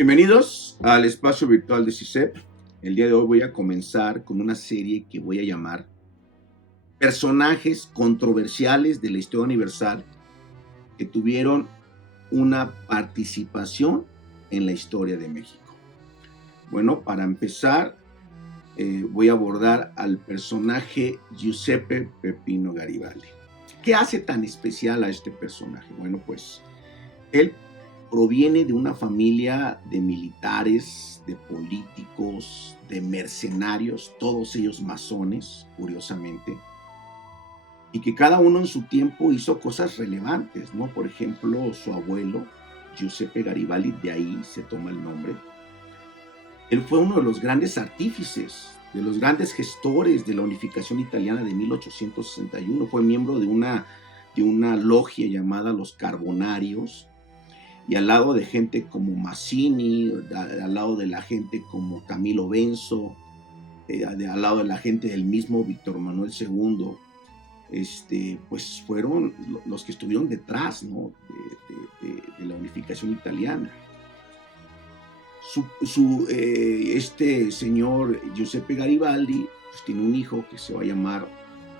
Bienvenidos al espacio virtual de CICEP. El día de hoy voy a comenzar con una serie que voy a llamar Personajes controversiales de la historia universal que tuvieron una participación en la historia de México. Bueno, para empezar, voy a abordar al personaje Giuseppe Peppino Garibaldi. ¿Qué hace tan especial a este personaje? Bueno, pues él proviene de una familia de militares, de políticos, de mercenarios, todos ellos masones, curiosamente, y que cada uno en su tiempo hizo cosas relevantes, ¿no? Por ejemplo, su abuelo, Giuseppe Garibaldi, de ahí se toma el nombre. Él fue uno de los grandes artífices, de los grandes gestores de la unificación italiana de 1861. Fue miembro de una logia llamada los Carbonarios, y al lado de gente como Mazzini, al lado de la gente como Camilo Benso, al lado de la gente del mismo Víctor Manuel II, pues fueron los que estuvieron detrás, ¿no? de la unificación italiana. Este señor Giuseppe Garibaldi pues tiene un hijo que se va a llamar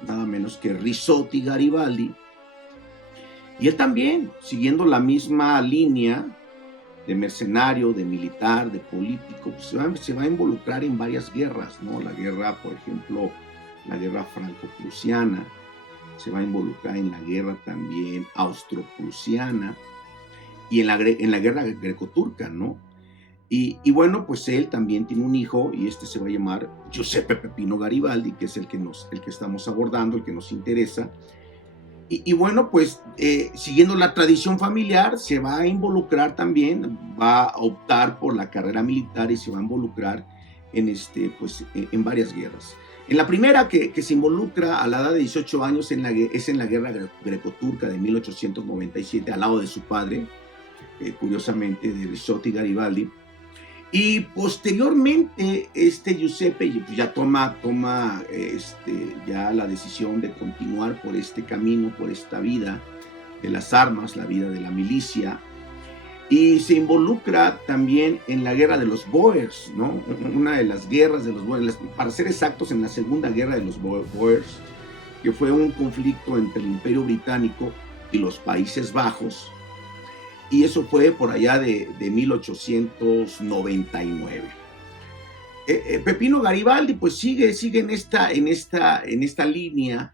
nada menos que Risotti Garibaldi, y él también, siguiendo la misma línea de mercenario, de militar, de político, pues se va a involucrar en varias guerras, ¿no? La guerra, por ejemplo, la guerra franco-prusiana, se va a involucrar en la guerra también austro-prusiana y en la guerra greco-turca, ¿no? Y bueno, pues él también tiene un hijo, y se va a llamar Giuseppe Peppino Garibaldi, que es el que estamos abordando, el que nos interesa. Y bueno, pues siguiendo la tradición familiar, se va a involucrar también, va a optar por la carrera militar y se va a involucrar en varias guerras. En la primera que se involucra a la edad de 18 años es en la guerra greco-turca de 1897, al lado de su padre, curiosamente de Risotti Garibaldi. Y posteriormente Giuseppe ya toma ya la decisión de continuar por este camino, por esta vida de las armas, la vida de la milicia, y se involucra también en la guerra de los Boers, ¿no? Una de las guerras de los Boers, para ser exactos, en la segunda guerra de los Boers, que fue un conflicto entre el Imperio Británico y los Países Bajos, y eso fue por allá de 1899. Peppino Garibaldi pues sigue en esta línea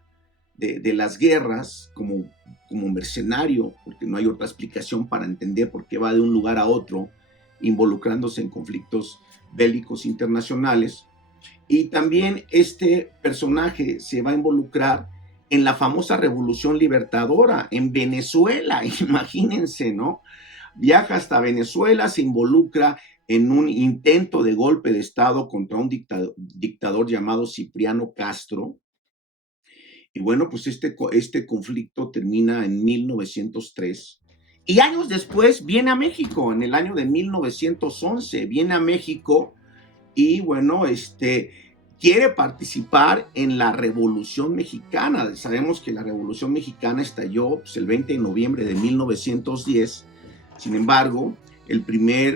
de las guerras como mercenario, porque no hay otra explicación para entender por qué va de un lugar a otro, involucrándose en conflictos bélicos internacionales. Y también este personaje se va a involucrar en la famosa Revolución Libertadora en Venezuela, imagínense, ¿no? Viaja hasta Venezuela, se involucra en un intento de golpe de Estado contra un dictador llamado Cipriano Castro. Y bueno, pues este conflicto termina en 1903. Y años después viene a México, en el año de 1911, viene a México y bueno, quiere participar en la Revolución Mexicana. Sabemos que la Revolución Mexicana estalló pues, el 20 de noviembre de 1910. Sin embargo,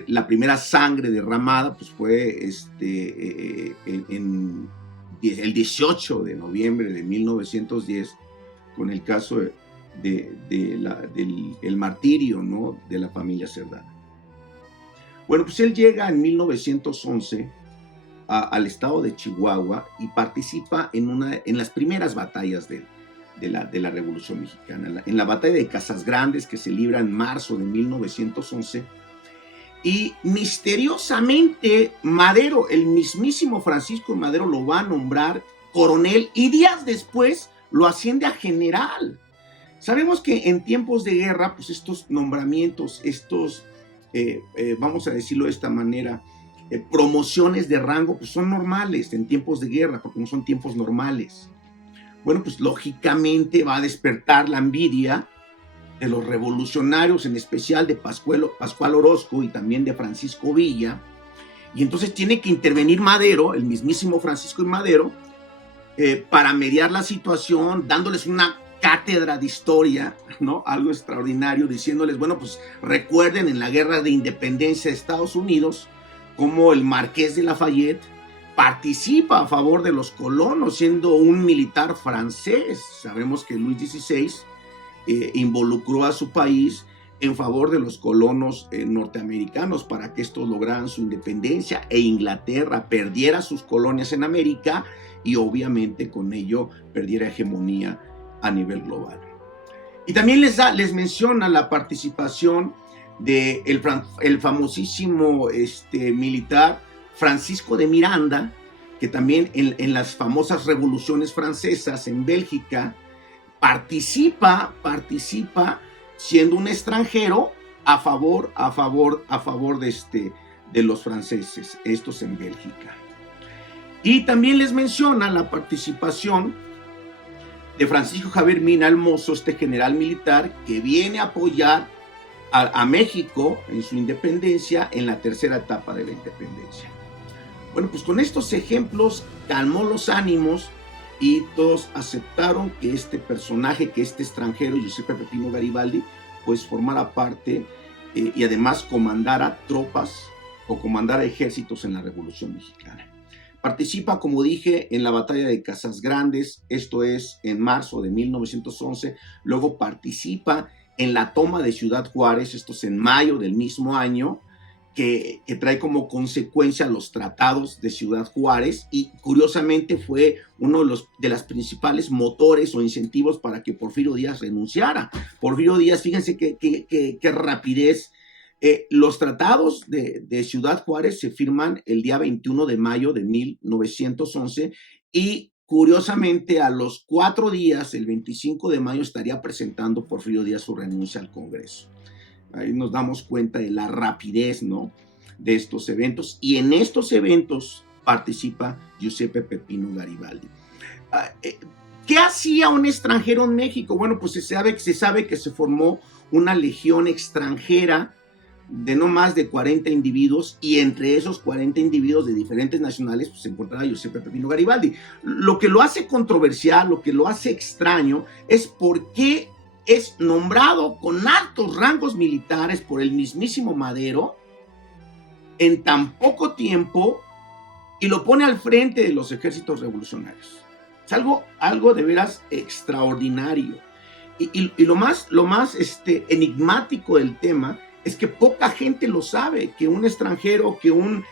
la primera sangre derramada pues, fue el 18 de noviembre de 1910, con el caso del martirio, ¿no? de la familia Cerdán. Bueno, pues él llega en 1911 al estado de Chihuahua y participa en las primeras batallas de la Revolución Mexicana, en la batalla de Casas Grandes, que se libra en marzo de 1911, y misteriosamente Madero, el mismísimo Francisco Madero, lo va a nombrar coronel y días después lo asciende a general. Sabemos que en tiempos de guerra, pues estos nombramientos, vamos a decirlo de esta manera, promociones de rango pues son normales en tiempos de guerra, porque no son tiempos normales. Bueno, pues lógicamente va a despertar la envidia de los revolucionarios, en especial de Pascual Orozco y también de Francisco Villa, y entonces tiene que intervenir Madero, el mismísimo Francisco Madero, para mediar la situación, dándoles una cátedra de historia, ¿no? Algo extraordinario, diciéndoles, bueno, pues recuerden en la guerra de independencia de Estados Unidos, cómo el Marqués de Lafayette participa a favor de los colonos, siendo un militar francés. Sabemos que Luis XVI involucró a su país en favor de los colonos norteamericanos para que estos lograran su independencia e Inglaterra perdiera sus colonias en América y obviamente con ello perdiera hegemonía a nivel global. Y también les menciona la participación del el famosísimo militar Francisco de Miranda, que también en las famosas revoluciones francesas en Bélgica participa siendo un extranjero a favor de los franceses, estos en Bélgica. Y también les menciona la participación de Francisco Javier Mina el Mozo, este general militar que viene a apoyar a México en su independencia, en la tercera etapa de la independencia. Bueno, pues con estos ejemplos calmó los ánimos y todos aceptaron que este personaje, que este extranjero, Giuseppe Peppino Garibaldi, pues formara parte y además comandara tropas o comandara ejércitos en la Revolución Mexicana. Participa, como dije, en la batalla de Casas Grandes, esto es en marzo de 1911, luego participa en la toma de Ciudad Juárez, esto es en mayo del mismo año, que trae como consecuencia los tratados de Ciudad Juárez y curiosamente fue uno de los principales motores o incentivos para que Porfirio Díaz renunciara. Porfirio Díaz, fíjense qué rapidez. Los tratados de Ciudad Juárez se firman el día 21 de mayo de 1911 y curiosamente a los 4 días, el 25 de mayo, estaría presentando Porfirio Díaz su renuncia al Congreso. Ahí nos damos cuenta de la rapidez, ¿no?, de estos eventos. Y en estos eventos participa Giuseppe Peppino Garibaldi. ¿Qué hacía un extranjero en México? Bueno, pues se sabe que se formó una legión extranjera de no más de 40 individuos y entre esos 40 individuos de diferentes nacionales pues se encontraba Giuseppe Peppino Garibaldi. Lo que lo hace controversial, lo que lo hace extraño es por qué es nombrado con altos rangos militares por el mismísimo Madero en tan poco tiempo y lo pone al frente de los ejércitos revolucionarios. Es algo de veras extraordinario. Y lo más enigmático del tema es que poca gente lo sabe, que un extranjero, que un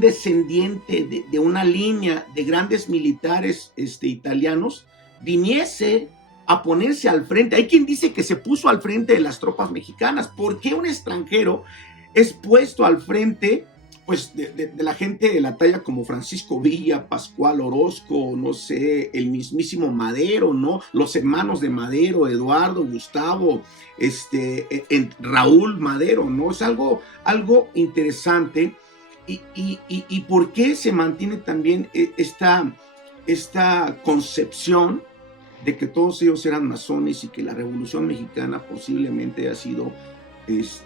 descendiente de una línea de grandes militares italianos viniese a ponerse al frente. Hay quien dice que se puso al frente de las tropas mexicanas. ¿Por qué un extranjero es puesto al frente pues de la gente de la talla como Francisco Villa, Pascual Orozco, no sé, el mismísimo Madero, ¿no? Los hermanos de Madero, Eduardo, Gustavo, Raúl Madero, ¿no? Es algo interesante. ¿Y por qué se mantiene también esta concepción de que todos ellos eran masones y que la Revolución Mexicana posiblemente ha sido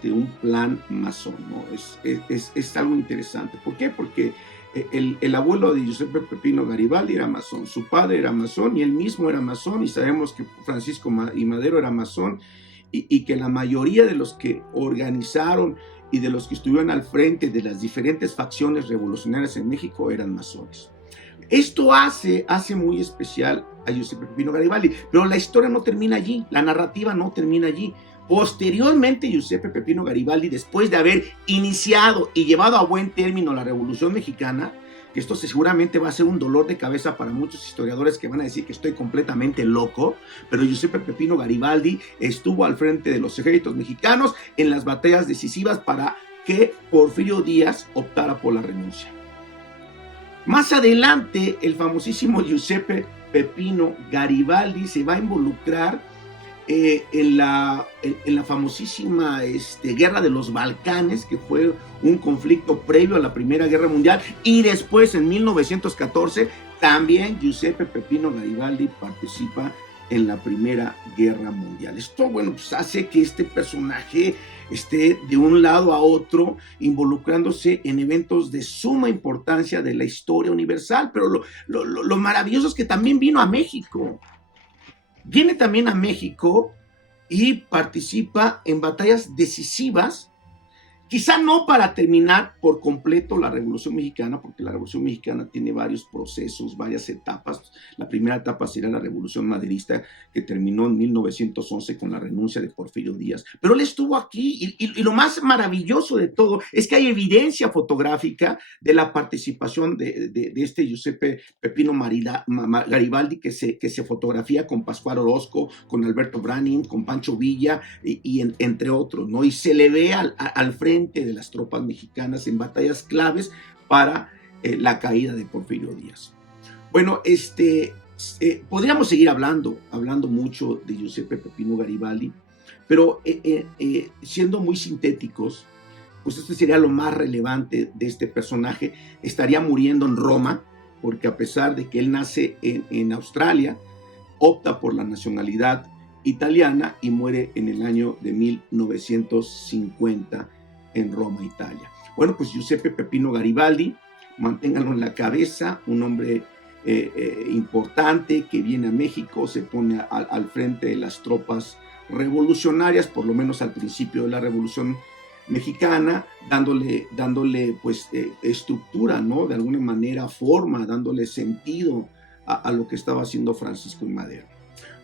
un plan masón, ¿no? Es algo interesante. ¿Por qué? Porque el abuelo de Giuseppe Peppino Garibaldi era masón, su padre era masón y él mismo era masón, y sabemos que Francisco y Madero era masón, y que la mayoría de los que organizaron y de los que estuvieron al frente de las diferentes facciones revolucionarias en México eran masones. Esto hace muy especial a Giuseppe Peppino Garibaldi, pero la historia no termina allí, la narrativa no termina allí. Posteriormente, Giuseppe Peppino Garibaldi, después de haber iniciado y llevado a buen término la Revolución Mexicana, que esto seguramente va a ser un dolor de cabeza para muchos historiadores que van a decir que estoy completamente loco, pero Giuseppe Peppino Garibaldi estuvo al frente de los ejércitos mexicanos en las batallas decisivas para que Porfirio Díaz optara por la renuncia. Más adelante, el famosísimo Giuseppe Peppino Garibaldi se va a involucrar en la famosísima Guerra de los Balcanes, que fue un conflicto previo a la Primera Guerra Mundial, y después en 1914 también Giuseppe Peppino Garibaldi participa en la Primera Guerra Mundial. Esto, bueno, pues hace que este personaje esté de un lado a otro involucrándose en eventos de suma importancia de la historia universal, pero lo maravilloso es que también vino a México. Viene también a México y participa en batallas decisivas, quizá no para terminar por completo la Revolución Mexicana, porque la Revolución Mexicana tiene varios procesos, varias etapas. La primera etapa sería la Revolución Maderista, que terminó en 1911 con la renuncia de Porfirio Díaz. Pero él estuvo aquí y lo más maravilloso de todo es que hay evidencia fotográfica de la participación de este Giuseppe Pepino Garibaldi, que se fotografía con Pascual Orozco, con Alberto Branin, con Pancho Villa entre otros, ¿no? Y se le ve al frente de las tropas mexicanas en batallas claves para la caída de Porfirio Díaz. Bueno, podríamos seguir hablando mucho de Giuseppe Pepino Garibaldi, pero siendo muy sintéticos, pues esto sería lo más relevante de este personaje. Estaría muriendo en Roma, porque a pesar de que él nace en Australia, opta por la nacionalidad italiana y muere en el año de 1950 en Roma, Italia. Bueno, pues Giuseppe Pepino Garibaldi, manténganlo en la cabeza, un hombre importante que viene a México, se pone al frente de las tropas revolucionarias, por lo menos al principio de la Revolución Mexicana, dándole pues estructura, ¿no? De alguna manera, forma, dándole sentido a lo que estaba haciendo Francisco I. Madero.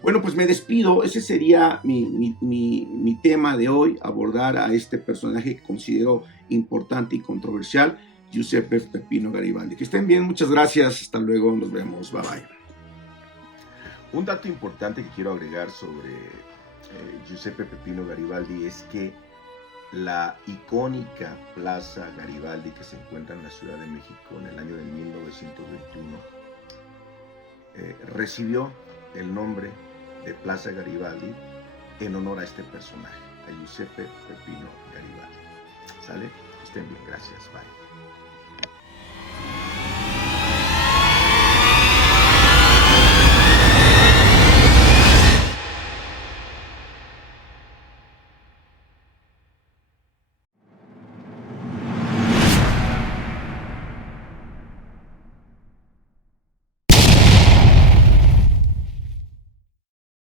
Bueno, pues me despido. Ese sería mi tema de hoy, abordar a este personaje que considero importante y controversial, Giuseppe Pepino Garibaldi. Que estén bien, muchas gracias, hasta luego, nos vemos, bye bye. Un dato importante que quiero agregar sobre Giuseppe Pepino Garibaldi es que la icónica Plaza Garibaldi que se encuentra en la Ciudad de México en el año de 1921 recibió el nombre de Plaza Garibaldi en honor a este personaje, a Giuseppe Pepino Garibaldi. ¿Sale? Estén bien, gracias, bye.